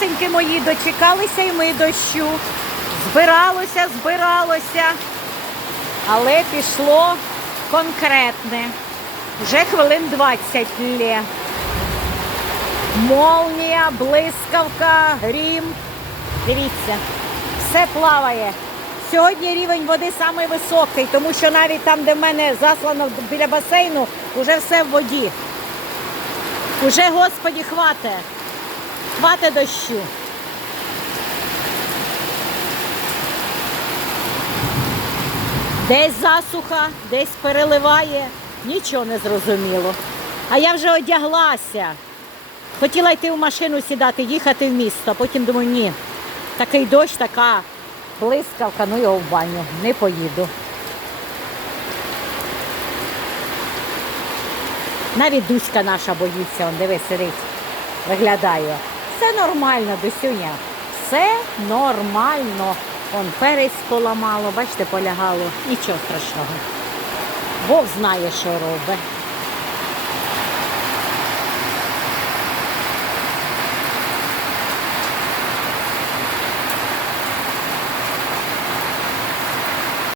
Киценьки мої дочекалися і ми дощу. Збиралося, збиралося, але пішло конкретне. Вже хвилин 20 лє. Молнія, блискавка, грім. Дивіться, все плаває. Сьогодні рівень води самий високий, тому що навіть там, де в мене заслано біля басейну, вже все в воді. Уже, Господі, хвате. Хвате дощу. Десь засуха, десь переливає, нічого не зрозуміло. А я вже одяглася. Хотіла йти в машину сідати, їхати в місто. Потім думаю, ні. Такий дощ, така блискавка, ну його в баню. Не поїду. Навіть Дуська наша боїться, он диви, сидить, виглядає. Все нормально, Дусюня. Все нормально. Он перець поламало, бачите, полягало. Нічого страшного. Бог знає, що робить.